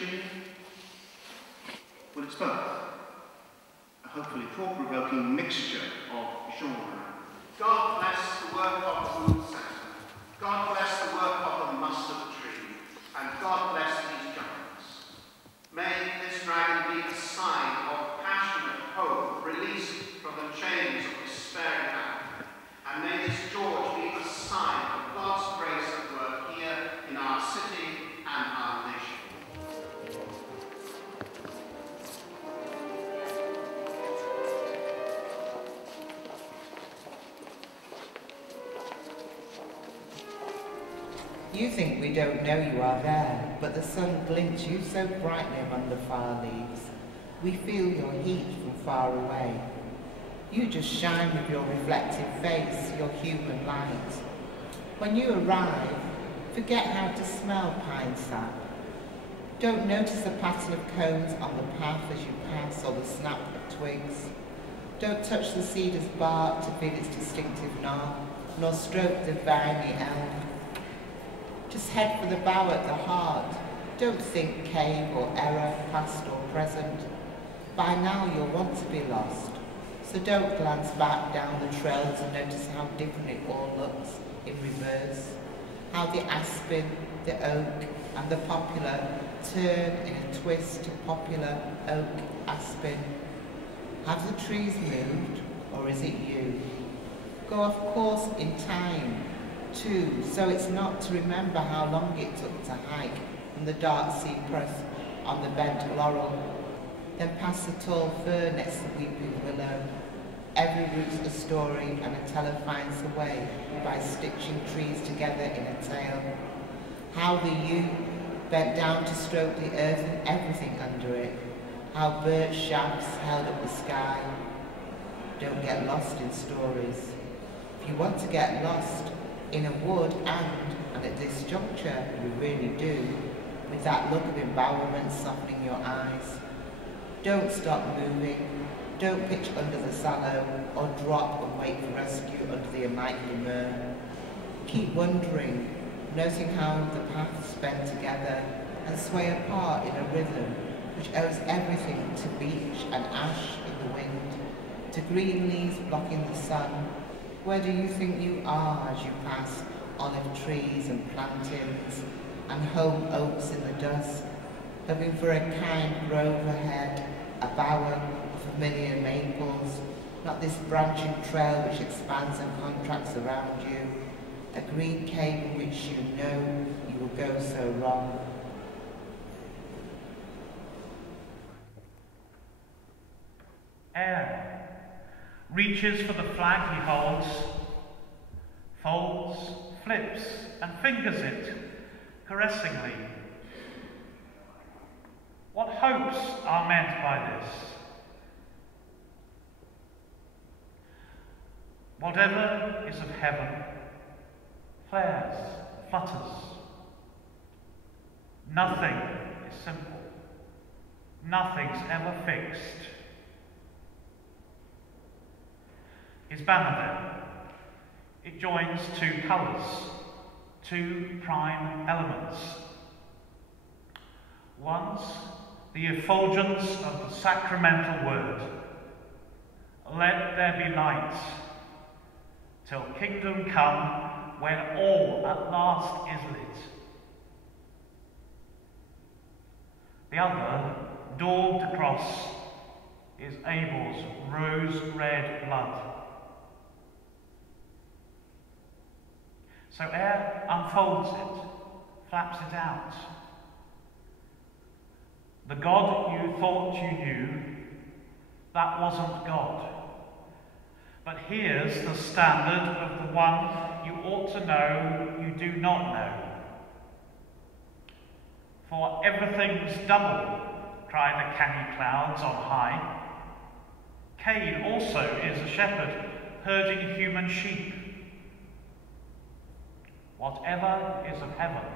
preaching? Well, it's both. A hopefully thought-provoking mixture of genre. God bless the work of the Satan. God bless the work of the mustard tree. And God bless these giants. May this dragon be a sign of passionate hope released from the chains of despairing man. And may this George be a sign of God's grace at work here in our city and our nation. You think we don't know you are there, but the sun glints you so brightly among the far leaves. We feel your heat from far away. You just shine with your reflective face, your human light. When you arrive, forget how to smell pine sap. Don't notice the pattern of cones on the path as you pass or the snap of twigs. Don't touch the cedar's bark to feel its distinctive gnaw, nor stroke the viney elm. Just head for the bow at the heart. Don't think cave or error, past or present. By now you'll want to be lost. So don't glance back down the trails and notice how different it all looks in reverse. How the aspen, the oak and the poplar turn in a twist to popular, oak, aspen. Have the trees moved, or is it you? Go off course in time, too, so it's not to remember how long it took to hike from the dark cypress on the bent laurel, then past the tall fir next to the weeping willow. Every root's a story, and a teller finds a way by stitching trees together in a tale. How the yew bent down to stroke the earth and everything under it. How birch shafts held up the sky. Don't get lost in stories. If you want to get lost in a wood and at this juncture you really do, with that look of embowerment softening your eyes, don't stop moving. Don't pitch under the sallow or drop and wait for rescue under the unlikely myrrh. Keep wondering, noting how the paths bend together and sway apart in a rhythm which owes everything to beech and ash in the wind, to green leaves blocking the sun. Where do you think you are as you pass olive trees and plantains and home oaks in the dusk, hoping for a kind grove ahead, a bower of familiar maples, not this branching trail which expands and contracts around you, a green cave in which you know you will go so wrong. Air reaches for the flag he holds, folds, flips, and fingers it caressingly. What hopes are meant by this? Whatever is of heaven flares, flutters. Nothing is simple. Nothing's ever fixed. His banner then, it joins two colours, two prime elements. One's the effulgence of the sacramental word. Let there be light, till kingdom come, when all at last is lit. The other, daubed across, is Abel's rose-red blood. So air unfolds it, flaps it out. The God you thought you knew, that wasn't God. But here's the standard of the one you ought to know you do not know. For everything's double, cry the canny clouds on high. Cain also is a shepherd, herding human sheep. Whatever is of heaven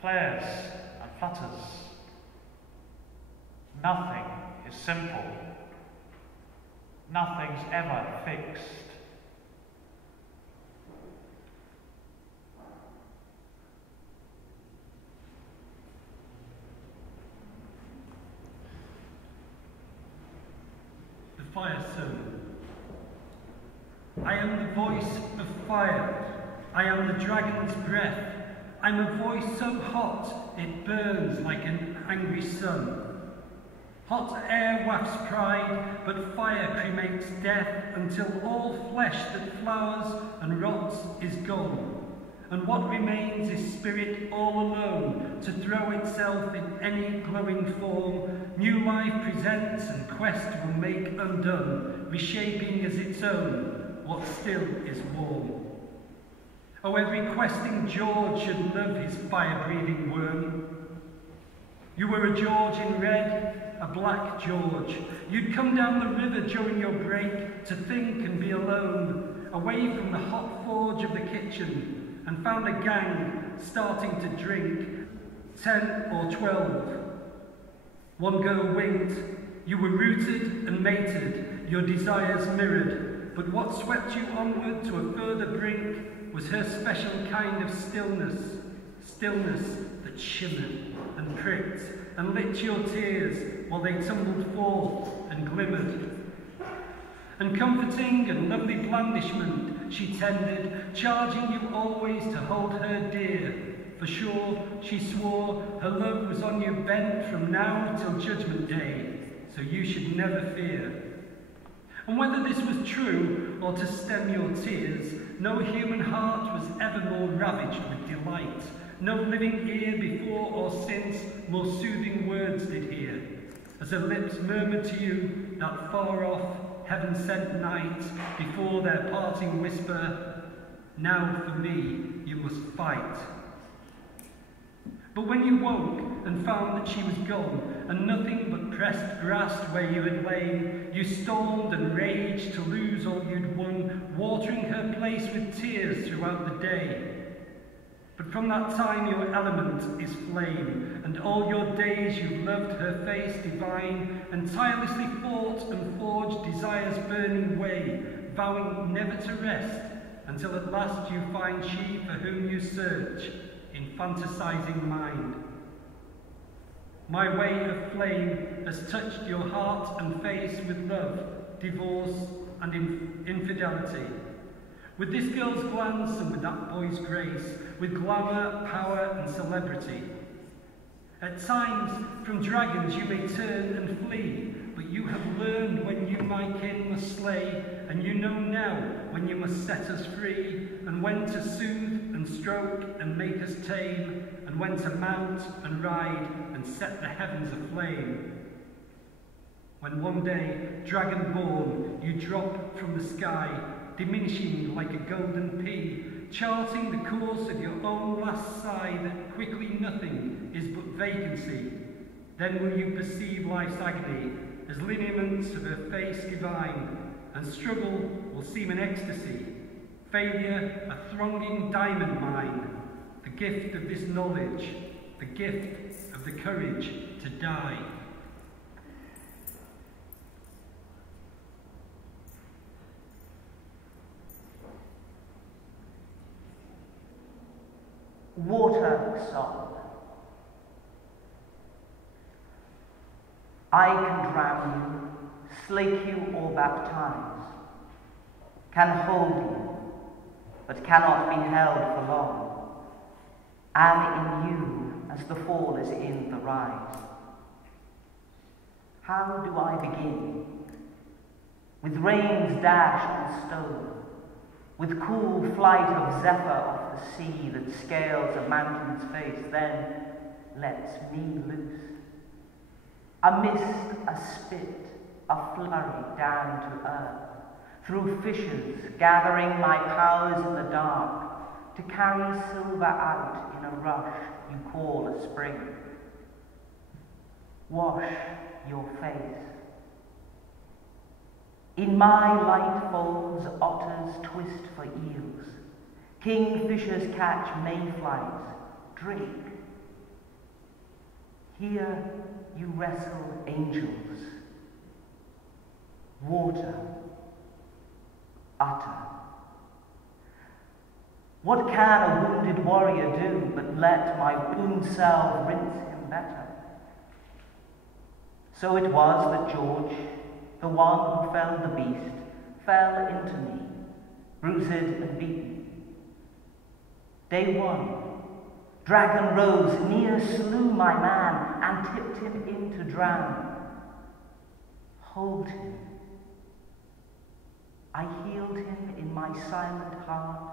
flares and flutters. Nothing is simple. Nothing's ever fixed. fire sown. I am the voice of fire. I am the dragon's breath. I'm a voice so hot it burns like an angry sun. Hot air wafts pride, but fire cremates death until all flesh that flowers and rots is gone. And what remains is spirit all alone, to throw itself in any glowing form. New life presents and quest will make undone, reshaping as its own what still is warm. Oh, every questing George should love his fire-breathing worm. You were a George in red, a black George. You'd come down the river during your break to think and be alone, away from the hot forge of the kitchen, and found a gang starting to drink, 10 or 12. One girl winked. You were rooted and mated, your desires mirrored, but what swept you onward to a further brink was her special kind of stillness, stillness that shimmered and pricked and lit your tears while they tumbled forth and glimmered. And comforting and lovely blandishment she tended, charging you always to hold her dear. For sure, she swore, her love was on you bent from now till judgment day, so you should never fear. And whether this was true or to stem your tears, no human heart was ever more ravaged with delight. No living ear before or since more soothing words did hear, as her lips murmured to you that far-off, heaven-sent night before their parting whisper, now for me you must fight. But when you woke and found that she was gone, and nothing but pressed grass where you had lain, you stormed and raged to lose all you'd won, watering her place with tears throughout the day. But from that time your element is flame, and all your days you've loved her face divine, and tirelessly fought and forged desire's burning way, vowing never to rest, until at last you find she for whom you search in fantasizing mind. My way of flame has touched your heart and face with love, divorce, and infidelity. With this girl's glance and with that boy's grace, with glamour, power, and celebrity. At times, from dragons you may turn and flee, but you have learned when you my kin must slay, and you know now when you must set us free, and when to soothe and stroke and make us tame, and when to mount and ride and set the heavens aflame. When one day, dragon-born, you drop from the sky, diminishing like a golden pea, charting the course of your own last sigh that quickly nothing is but vacancy, then will you perceive life's agony as lineaments of her face divine, and struggle will seem an ecstasy, failure a thronging diamond mine, the gift of this knowledge, the gift of the courage to die. Water song. I can drown you, slake you or baptize, can hold you, but cannot be held for long, am in you as the fall is in the rise. How do I begin? With rain's dash on stone, with cool flight of zephyr off the sea that scales a mountain's face, then lets me loose. A mist, a spit, a flurry down to earth, through fissures, gathering my powers in the dark, to carry silver out in a rush you call a spring. Wash your face. In my light folds, otters twist for eels. Kingfishers catch mayflies. Drink. Here you wrestle angels. Water. Utter. What can a wounded warrior do but let my wound salve rinse him better? So it was that George, the one who felled the beast, fell into me, bruised and beaten. Day 1, dragon rose, near slew my man, and tipped him in to drown. Hold him. I healed him in my silent heart,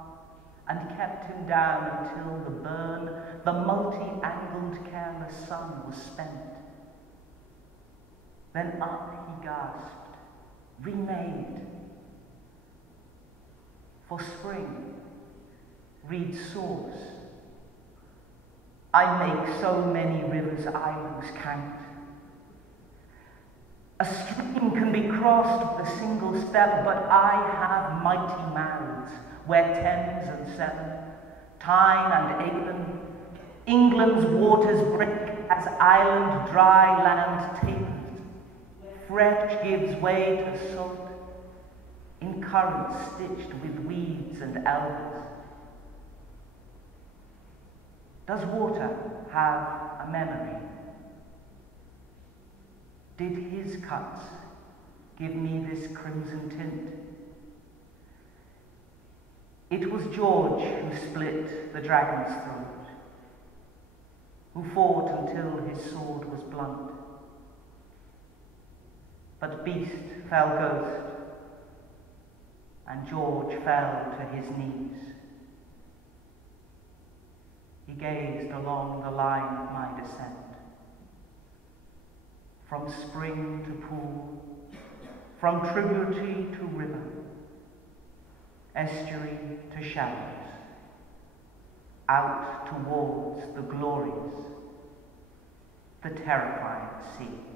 and kept him down until the burn, the multi-angled careless sun was spent. Then up he gasped, remade. For spring, read source. I make so many rivers islands count. A stream can be crossed with a single step, but I have mighty mouths where Thames and Severn, Tyne and Avon, England's waters break as island dry land tapers. Fretch gives way to salt, in currents stitched with weeds and elvers. Does water have a memory? Did his cuts give me this crimson tint? It was George who split the dragon's throat, who fought until his sword was blunt. But beast fell ghost, and George fell to his knees. He gazed along the line of my descent, from spring to pool, from tributary to river, estuary to shallows, out towards the glorious, the terrifying sea.